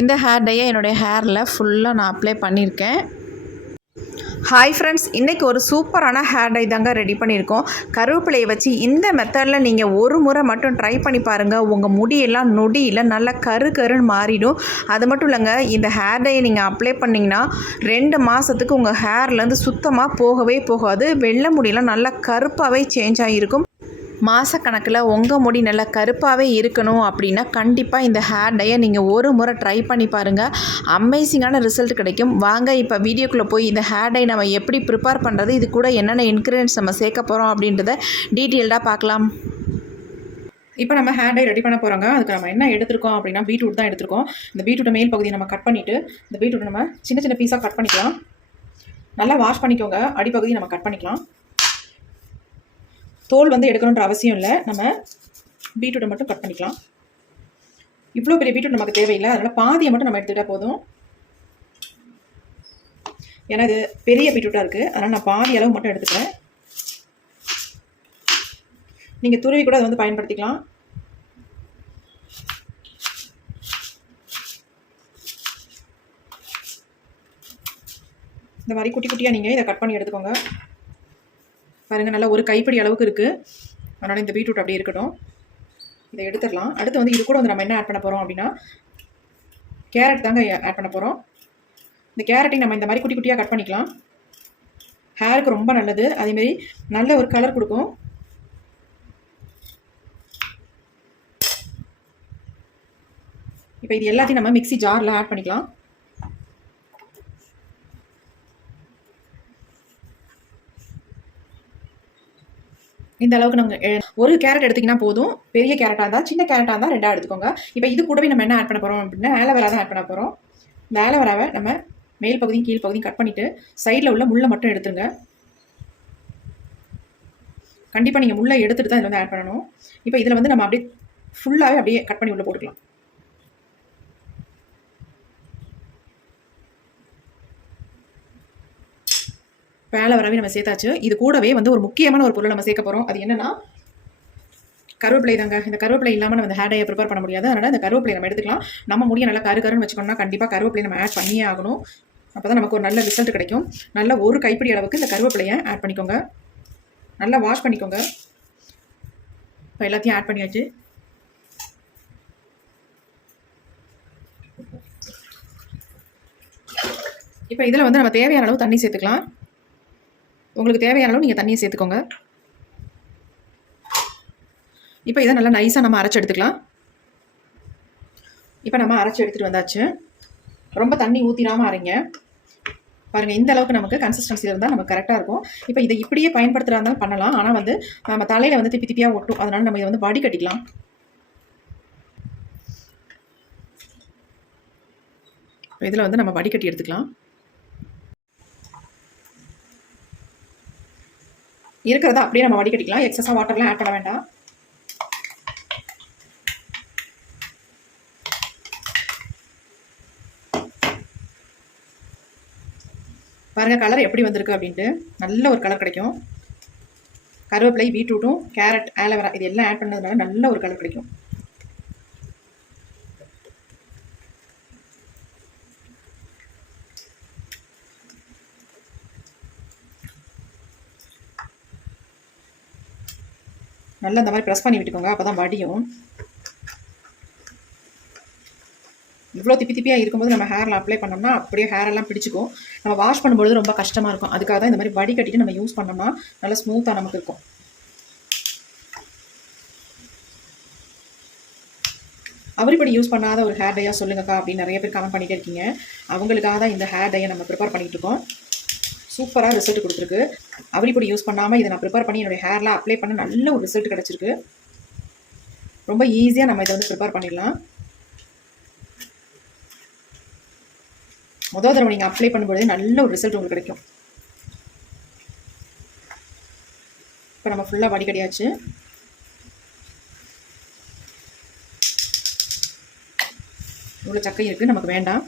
இந்த ஹேர் டையை என்னுடைய ஹேரில் ஃபுல்லாக நான் அப்ளை பண்ணியிருக்கேன். ஹாய் ஃப்ரெண்ட்ஸ் இன்றைக்கி ஒரு சூப்பரான ஹேர் டை தாங்க ரெடி பண்ணியிருக்கோம். கருவேப்பிலையை வச்சு இந்த மெத்தடில் நீங்கள் ஒரு முறை மட்டும் ட்ரை பண்ணி பாருங்கள் உங்கள் முடியெல்லாம் நொடியில் நல்லா கரு கருன்னு மாறிடும். அது மட்டும் இல்லைங்க இந்த ஹேர் டையை நீங்கள் அப்ளை பண்ணிங்கன்னா ரெண்டு மாதத்துக்கு உங்கள் ஹேர்லேருந்து சுத்தமாக போகவே போகாது. வெள்ளை முடியெல்லாம் நல்லா கருப்பாகவே சேஞ்ச் ஆகிருக்கும் மாதக்கணக்கில் உங்கள் முடி நல்லா கருப்பாகவே இருக்கணும் அப்படின்னா கண்டிப்பாக இந்த ஹேர் டையை நீங்கள் ஒரு முறை ட்ரை பண்ணி பாருங்கள் அமேசிங்கான ரிசல்ட் கிடைக்கும். வாங்க இப்போ வீடியோக்குள்ளே போய் இந்த ஹேர் டை நம்ம எப்படி ப்ரிப்பேர் பண்ணுறது இது கூட என்னென்ன இன்க்ரீடியன்ஸ் நம்ம சேர்க்க போகிறோம் அப்படின்றத டீட்டெயில்டாக பார்க்கலாம். இப்போ நம்ம ஹேர் டை ரெடி பண்ண போகிறோங்க அதுக்கு நம்ம என்ன எடுத்திருக்கோம் அப்படின்னா பீட்ரூட் தான் எடுத்திருக்கோம். இந்த பீட்ரூட் மேல் பகுதியை நம்ம கட் பண்ணிவிட்டு இந்த பீட்ரூட் நம்ம சின்ன சின்ன பீஸாக கட் பண்ணிக்கலாம். நல்லா வாஷ் பண்ணிக்கோங்க. அடிப்பகுதி நம்ம கட் பண்ணிக்கலாம். தோல் வந்து எடுக்கணுன்ற அவசியம் இல்லை. நம்ம பீட்ரூட்டை மட்டும் கட் பண்ணிக்கலாம். இவ்வளோ பெரிய பீட்ரூட் நமக்கு தேவையில்லை. அதனால் பாதியை மட்டும் நம்ம எடுத்துக்கிட்டால் போதும். ஏன்னா இது பெரிய பீட்ரூட்டாக இருக்குது அதனால் நான் பாதி அளவு மட்டும் எடுத்துக்கிறேன். நீங்கள் துருவி கூட அதை வந்து பயன்படுத்திக்கலாம். இந்த மாதிரி குட்டி குட்டியாக நீங்கள் இதை கட் பண்ணி எடுத்துக்கோங்க. பாருங்கள் நல்லா ஒரு கைப்பிடி அளவுக்கு இருக்குது அதனால் இந்த பீட்ரூட் அப்படியே இருக்கட்டும். இதை எடுத்துடலாம். அடுத்து வந்து இது கூட வந்து நம்ம என்ன ஆட் பண்ண போகிறோம் அப்படின்னா கேரட் தாங்க ஆட் பண்ண போகிறோம் இந்த கேரட்டையும் நம்ம இந்த மாதிரி குட்டி குட்டியாக கட் பண்ணிக்கலாம். ஹேருக்கு ரொம்ப நல்லது. அதேமாரி நல்ல ஒரு கலர் கொடுக்கும். இப்போ இது எல்லாத்தையும் நம்ம மிக்ஸி ஜாரில் ஆட் பண்ணிக்கலாம். இந்த அளவுக்கு நம்ம ஒரு கேரட் எடுத்திங்கன்னா போதும். பெரிய கேரட்டாக இருந்தால் சின்ன கேரட்டாக இருந்தால் ரெண்டாக எடுத்துக்கோங்க. இப்போ இது கூடவே நம்ம என்ன ஆட் பண்ண போகிறோம் அப்படின்னா ஆலோவேரா தான் ஆட் பண்ண போகிறோம் இந்த ஆலோவேராவை நம்ம மேல் பகுதியும் கீழ் பகுதியும் கட் பண்ணிவிட்டு சைடில் உள்ள முள்ளை மட்டும் எடுத்துருங்க. கண்டிப்பாக நீங்கள் முள்ளை எடுத்துகிட்டு தான் இதில் வந்து ஆட் பண்ணணும். இப்போ இதில் வந்து நம்ம அப்படியே ஃபுல்லாகவே அப்படியே கட் பண்ணி உள்ளே போட்டுக்கலாம். வேலை வரவே நம்ம சேர்த்தாச்சு. இது கூடவே வந்து ஒரு முக்கியமான ஒரு பொருள் நம்ம சேர்க்க போகிறோம் அது என்னென்னா கருவேப்பிலை தாங்க. இந்த கருவேப்பிலை இல்லாமல் நம்ம இந்த ஹேர் டையை ப்ரிப்பேர் பண்ண முடியாது. அதனால் இந்த கருவேப்பிலை நம்ம எடுத்துக்கலாம். நம்ம முடிய நல்லா கரு கருன்னு வச்சுக்கணும்னா கண்டிப்பாக கருவேப்பிலை நம்ம ஆட் பண்ணியே ஆகணும். அப்போ தான் நமக்கு ஒரு நல்ல ரிசல்ட் கிடைக்கும். நல்ல ஒரு கைப்பிடி அளவுக்கு இந்த கருவேப்பிலையை ஆட் பண்ணிக்கோங்க. நல்லா வாஷ் பண்ணிக்கோங்க. இப்போ எல்லாத்தையும் ஆட் பண்ணியாச்சு. இப்போ இதில் வந்து நம்ம தேவையான அளவு தண்ணி சேர்த்துக்கலாம். உங்களுக்கு தேவையான அளவு நீங்கள் தண்ணியை சேர்த்துக்கோங்க. இப்போ இதை நல்லா நைஸாக நம்ம அரைச்சி எடுத்துக்கலாம். இப்போ நம்ம அரைச்சி எடுத்துகிட்டு வந்தாச்சு. ரொம்ப தண்ணி ஊற்றிடாமல் அரைங்க. பாருங்கள் இந்த அளவுக்கு நமக்கு கன்சிஸ்டன்சி இருந்தால் நமக்கு கரெக்டாக இருக்கும். இப்போ இதை இப்படியே பயன்படுத்துகிறா இருந்தாலும் பண்ணலாம். ஆனால் வந்து நம்ம தலையில் வந்து திப்பி திப்பியாக ஒட்டும். அதனால் நம்ம இதை வந்து வடி கட்டிக்கலாம். இதில் வந்து நம்ம வடிகட்டி எடுத்துக்கலாம். இருக்கிறத? அப்படியே நம்ம வடிகட்டிக்கலாம். எக்ஸஸாக வாட்டர்லாம் ஆட் பண்ண வேண்டாம். பாருங்க கலர் எப்படி வந்திருக்கு அப்படின்ட்டு. நல்ல ஒரு கலர் கிடைக்கும். கருவேப்பிலை பீட்ரூட்டும் கேரட் ஆலோவேரா இது எல்லாம் ஆட் பண்ணதுனால நல்ல ஒரு கலர் கிடைக்கும். நல்லா இந்த மாதிரி ப்ரெஸ் பண்ணி விட்டுக்கோங்க அப்போ தான் வடியும். இவ்வளோ திப்பி திப்பியாக இருக்கும்போது நம்ம ஹேரில் அப்ளை பண்ணோம்னா அப்படியே ஹேரெல்லாம் எல்லாம் பிடிச்சிக்கும். நம்ம வாஷ் பண்ணும்பொழுது ரொம்ப கஷ்டமாக இருக்கும். அதுக்காக தான் இந்த மாதிரி வடி கட்டிட்டு நம்ம யூஸ் பண்ணோம்னா நல்லா ஸ்மூத்தாக நமக்கு இருக்கும். அவரிப்படி யூஸ் பண்ணாத ஒரு ஹேர் டையாக சொல்லுங்கக்கா அப்படின்னு நிறைய பேர் கமெண்ட் பண்ணிட்டே இருக்கீங்க. அவங்களுக்காக தான் இந்த ஹேர் டையை நம்ம ப்ரிப்பேர் பண்ணிகிட்டு இருக்கோம். சூப்பராக ரிசல்ட் கொடுத்துருக்கு. அவரிப்படி யூஸ் பண்ணாமல் இதை நான் ப்ரிப்பேர் பண்ணி என்னுடைய ஹேர்லாம் அப்ளை பண்ண நல்ல ஒரு ரிசல்ட் கிடச்சிருக்கு. ரொம்ப ஈஸியாக நம்ம இதை வந்து ப்ரிப்பேர் பண்ணிடலாம். முதல் தடவை நீங்கள் அப்ளை பண்ணும்போது நல்ல ஒரு ரிசல்ட் உங்களுக்கு கிடைக்கும். இப்போ நம்ம ஃபுல்லாக வடிகடியாச்சு இவ்வளோ சக்கை இருக்குது நமக்கு வேண்டாம்.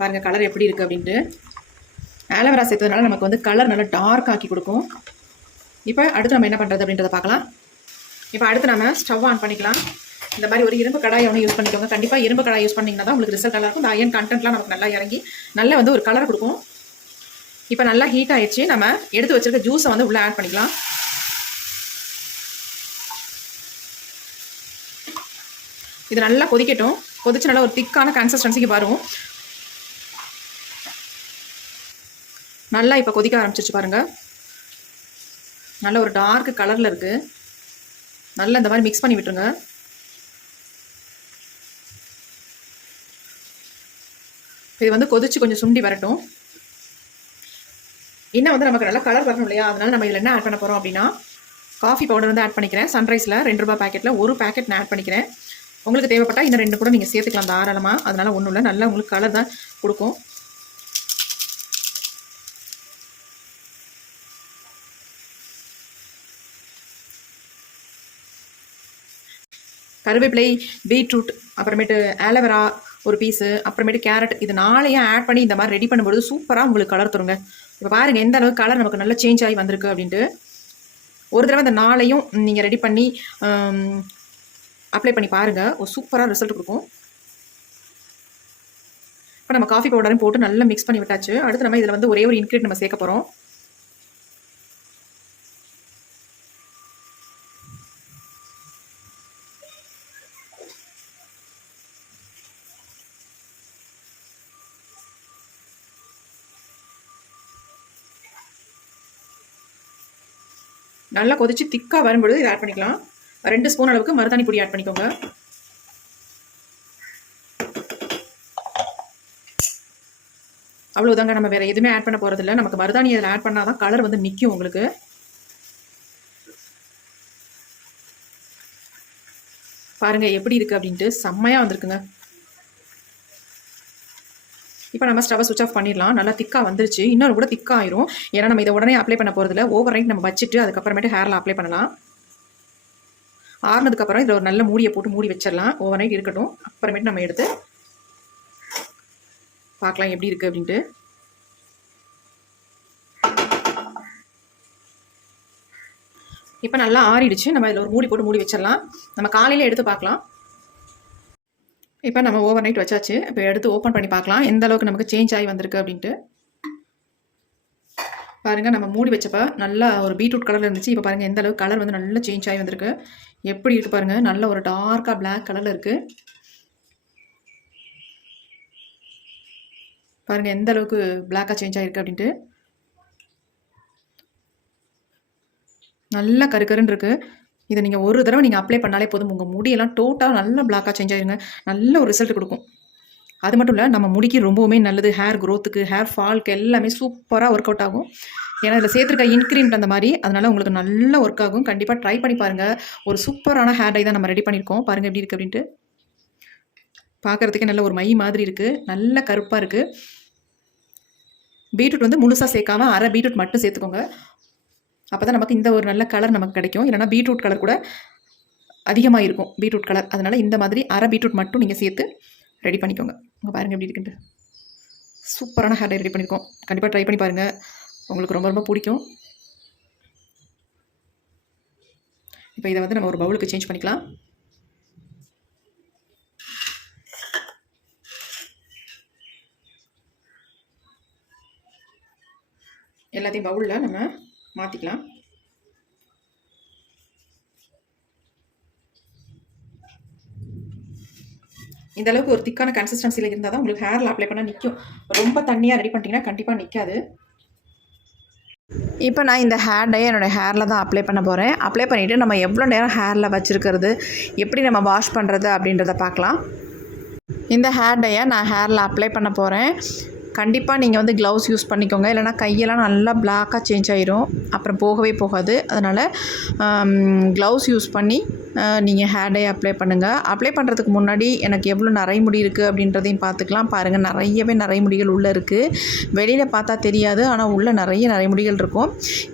பாருங்கள் கலர் எப்படி இருக்குது அப்படின்ட்டு. ஆலோவேரா சேர்த்ததுனால நமக்கு வந்து கலர் நல்லா டார்க் ஆக்கி கொடுக்கும். இப்போ அடுத்து நம்ம என்ன பண்ணுறது அப்படின்றத பார்க்கலாம். இப்போ அடுத்து நம்ம ஸ்டவ் ஆன் பண்ணிக்கலாம். இந்த மாதிரி ஒரு இரும்பு கடாய் ஒன்று யூஸ் பண்ணிக்கோங்க. கண்டிப்பாக இரும்பு கடாய் யூஸ் பண்ணிங்கன்னா தான் உங்களுக்கு ரிசல்ட் நல்லா இருக்கும். இந்த அயன் கண்டென்ட்லாம் நமக்கு நல்லா இறங்கி நல்லா வந்து ஒரு கலர் கொடுக்கும். இப்போ நல்லா ஹீட் ஆயிடுச்சு. நம்ம எடுத்து வச்சிருக்க ஜூஸை வந்து உள்ளே ஆட் பண்ணிக்கலாம். இது நல்லா கொதிக்கட்டும். கொதிச்சு நல்லா ஒரு திக்கான கன்சிஸ்டன்சிக்கு வரும். நல்லா இப்போ கொதிக்க ஆரம்பிச்சிருச்சு பாருங்கள் நல்ல ஒரு டார்க் கலரில் இருக்குது நல்லா இந்த மாதிரி மிக்ஸ் பண்ணி விட்டுருங்க. இது வந்து கொதிச்சு கொஞ்சம் சுண்டி வரட்டும். இன்னும் வந்து நமக்கு நல்லா கலர் வரணும் இல்லையா? அதனால் நம்ம இதில் என்ன ஆட் பண்ண போகிறோம் அப்படின்னா காஃபி பவுடர் வந்து ஆட் பண்ணிக்கிறேன். சன்ரைஸில் ரெண்டு ரூபாய் பேக்கெட்டில் ஒரு பேக்கெட் நான் ஆட் பண்ணிக்கிறேன். உங்களுக்கு தேவைப்பட்டால் இந்த ரெண்டு கூட நீங்கள் சேர்த்துக்கலாம் தாராளமாக அதனால் ஒன்றும் இல்லை. நல்லா உங்களுக்கு கலர் தான் கொடுக்கும். கருவேப்பிலை பீட்ரூட் அப்புறமேட்டு ஆலோவேரா ஒரு பீஸு அப்புறமேட்டு கேரட் இது நாளையும் ஆட் பண்ணி இந்த மாதிரி ரெடி பண்ணும்போது சூப்பராக உங்களுக்கு கலர் தருங்க. இப்போ பாருங்கள் எந்த அளவுக்கு கலர் நமக்கு நல்லா சேஞ்ச் ஆகி வந்திருக்கு அப்படின்ட்டு. ஒரு தடவை இந்த நாளையும் நீங்கள் ரெடி பண்ணி அப்ளை பண்ணி பாருங்கள் ஒரு சூப்பராக ரிசல்ட் கொடுக்கும். இப்போ நம்ம காஃபி பவுடரையும் போட்டு நல்லா மிக்ஸ் பண்ணி விட்டாச்சு. அடுத்து நம்ம இதில் வந்து ஒரே ஒரு இன்க்ரீட் நம்ம சேர்க்க போகிறோம் நல்லா கொதிச்சு திக்காக வரும்பொழுது இதை ஆட் பண்ணிக்கலாம். ரெண்டு ஸ்பூன் அளவுக்கு மருதாணி பொடி ஆட் பண்ணிக்கோங்க. அவ்வளோதாங்க நம்ம வேறு எதுவுமே ஆட் பண்ண போகிறதில்ல நமக்கு மருதாணி அதில் ஆட் பண்ணால் தான் கலர் வந்து நிற்கும் உங்களுக்கு. பாருங்க எப்படி இருக்குது அப்படின்ட்டு செம்மையாக வந்திருக்குங்க. இப்போ நம்ம ஸ்டவ் சுவிச் ஆஃப் பண்ணிடலாம். நல்லா திக்காக வந்துருச்சு. இன்னொரு கூட திக்காக ஆயிரும். ஏன்னா நம்ம இதை உடனே அப்ளை பண்ண போகிறதில்ல ஓவர் நைட் நம்ம வச்சுட்டு அதுக்கப்புறமேட்டு ஹேரில் அப்ளை பண்ணலாம். ஆறுனதுக்கப்புறம் இதில் ஒரு நல்ல மூடியை போட்டு மூடி வச்சிடலாம். ஓவர் நைட் இருக்கட்டும். அப்புறமேட்டு நம்ம எடுத்து பார்க்கலாம் எப்படி இருக்குது அப்படின்ட்டு. இப்போ நல்லா ஆறிடுச்சு. நம்ம இதில் ஒரு மூடி போட்டு மூடி வச்சிடலாம். நம்ம காலையில் எடுத்து பார்க்கலாம். இப்போ நம்ம ஓவர் நைட் வச்சாச்சு. இப்போ எடுத்து ஓப்பன் பண்ணி பார்க்கலாம். எந்த அளவுக்கு நமக்கு சேஞ்ச் ஆகி வந்திருக்கு அப்படின்ட்டு. பாருங்கள் நம்ம மூடி வச்சப்போ நல்லா ஒரு பீட்ரூட் கலர் இருந்துச்சு. இப்போ பாருங்கள் எந்த அளவுக்கு கலர் வந்து நல்லா சேஞ்ச் ஆகி வந்திருக்கு. எப்படி இருக்கு பாருங்கள் நல்ல ஒரு டார்க்காக பிளாக் கலரில் இருக்குது பாருங்கள் எந்த அளவுக்கு பிளாக்காக சேஞ்ச் ஆகிருக்கு அப்படின்ட்டு. நல்லா கருக்கருன்னு இருக்குது இதை நீங்கள் ஒரு தடவை நீங்கள் அப்ளை பண்ணாலே போதும். உங்கள் முடியெல்லாம் டோட்டலாக நல்லா பிளாக்காக சேஞ்ச் ஆயிருங்க. நல்ல ஒரு ரிசல்ட் கொடுக்கும். அது மட்டும் இல்லை நம்ம முடிக்கு ரொம்பவுமே நல்லது. ஹேர் க்ரோத்துக்கு ஹேர் ஃபால்க்கு எல்லாமே சூப்பராக ஒர்க் அவுட் ஆகும். ஏன்னா இதில் சேர்த்துருக்க இன்க்ரீன்ட் அந்த மாதிரி அதனால் உங்களுக்கு நல்ல ஒர்க் ஆகும். கண்டிப்பாக ட்ரை பண்ணி பாருங்கள் ஒரு சூப்பரான ஹேர் டை தான் நம்ம ரெடி பண்ணியிருக்கோம். பாருங்கள் எப்படி இருக்குது அப்படின்ட்டு. பார்க்குறதுக்கே நல்ல ஒரு மை மாதிரி இருக்குது நல்ல கருப்பாக இருக்குது பீட்ரூட் வந்து முழுசாக சேர்க்காமல் அரை பீட்ரூட் மட்டும் சேர்த்துக்கோங்க. அப்போ தான் நமக்கு இந்த ஒரு நல்ல கலர் நமக்கு கிடைக்கும். இல்லைனா பீட்ரூட் கலர் கூட அதிகமாக இருக்கும். பீட்ரூட் கலர் அதனால் இந்த மாதிரி அரை பீட்ரூட் மட்டும் நீங்கள் சேர்த்து ரெடி பண்ணிக்கோங்க. உங்கள் பாருங்கள் எப்படி இருக்குன்ட்டு. சூப்பரான ஹேர் டை ரெடி பண்ணியிருக்கோம் கண்டிப்பாக ட்ரை பண்ணி பாருங்கள் உங்களுக்கு ரொம்ப ரொம்ப பிடிக்கும். இப்போ இதை வந்து நம்ம ஒரு பவுலுக்கு சேஞ்ச் பண்ணிக்கலாம். எல்லாத்தையும் பவுலில் நம்ம மாற்றிக்கலாம் இந்த அளவுக்கு ஒரு திக்கான கன்சிஸ்டன்சியில் இருந்தால் தான் உங்களுக்கு ஹேரில் அப்ளை பண்ணால் நிற்கும் ரொம்ப தண்ணியாக ரெடி பண்ணிட்டீங்கன்னா கண்டிப்பாக நிற்காது இப்போ நான் இந்த ஹேர் டை என்னோடய ஹேரில் தான் அப்ளை பண்ண போகிறேன் அப்ளை பண்ணிவிட்டு நம்ம எவ்வளோ நேரம் ஹேரில் வச்சுருக்கிறது எப்படி நம்ம வாஷ் பண்ணுறது அப்படின்றத பார்க்கலாம். இந்த ஹேர் டையை நான் ஹேரில் அப்ளை பண்ண போகிறேன் கண்டிப்பாக நீங்கள் வந்து க்ளவுஸ் யூஸ் பண்ணிக்கோங்க. இல்லைனா கையெல்லாம் நல்லா பிளாக்காக சேஞ்ச் ஆயிரும். அப்புறம் போகவே போகாது. அதனால் க்ளவுஸ் யூஸ் பண்ணி நீங்கள் ஹேர் டை அப்ளை பண்ணுங்கள் அப்ளை பண்ணுறதுக்கு முன்னாடி எனக்கு எவ்வளோ நரைமுடி இருக்குது அப்படின்றதையும் பார்த்துக்கலாம். பாருங்கள் நிறையவே நரைமுடிகள் உள்ளே இருக்குது வெளியில் பார்த்தா தெரியாது ஆனால் உள்ளே நிறைய நரைமுடிகள் இருக்கும்.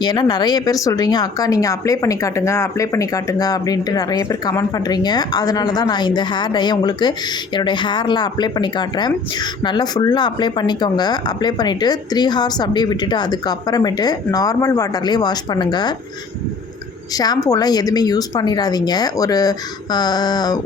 ஏன்னா நிறைய பேர் சொல்கிறீங்க அக்கா நீங்கள் அப்ளை பண்ணி காட்டுங்க அப்ளை பண்ணி காட்டுங்க அப்படின்ட்டு நிறைய பேர் கமெண்ட் பண்ணுறீங்க அதனால தான் நான் இந்த ஹேர் டையை உங்களுக்கு என்னுடைய ஹேரில் அப்ளை பண்ணி காட்டுறேன். நல்லா ஃபுல்லாக அப்ளை பண்ணிக்கோங்க. அப்ளை பண்ணிவிட்டு த்ரீ ஹார்ஸ் அப்படியே விட்டுட்டு அதுக்கப்புறமேட்டு நார்மல் வாட்டர்லேயே வாஷ் பண்ணுங்கள் ஷாம்பூலாம் எதுவுமே யூஸ் பண்ணிடாதீங்க. ஒரு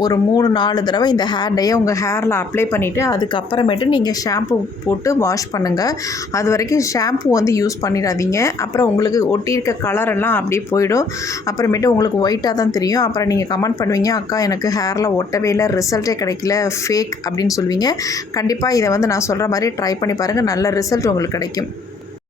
ஒரு மூணு நாலு தடவை இந்த ஹேர் டையை உங்கள் ஹேரில் அப்ளை பண்ணிவிட்டு அதுக்கப்புறமேட்டு நீங்கள் ஷாம்பு போட்டு வாஷ் பண்ணுங்கள் அது வரைக்கும் ஷாம்பு வந்து யூஸ் பண்ணிடாதீங்க. அப்புறம் உங்களுக்கு ஒட்டியிருக்க கலர் எல்லாம் அப்படியே போயிடும். அப்புறமேட்டு உங்களுக்கு ஒயிட்டாக தான் தெரியும். அப்புறம் நீங்கள் கமெண்ட் பண்ணுவீங்க அக்கா எனக்கு ஹேரில் ஒட்டவே இல்லை ரிசல்ட்டே கிடைக்கல ஃபேக் அப்படின்னு சொல்லுவீங்க. கண்டிப்பாக இதை வந்து நான் சொல்கிற மாதிரி ட்ரை பண்ணி பாருங்கள் நல்ல ரிசல்ட் உங்களுக்கு கிடைக்கும்.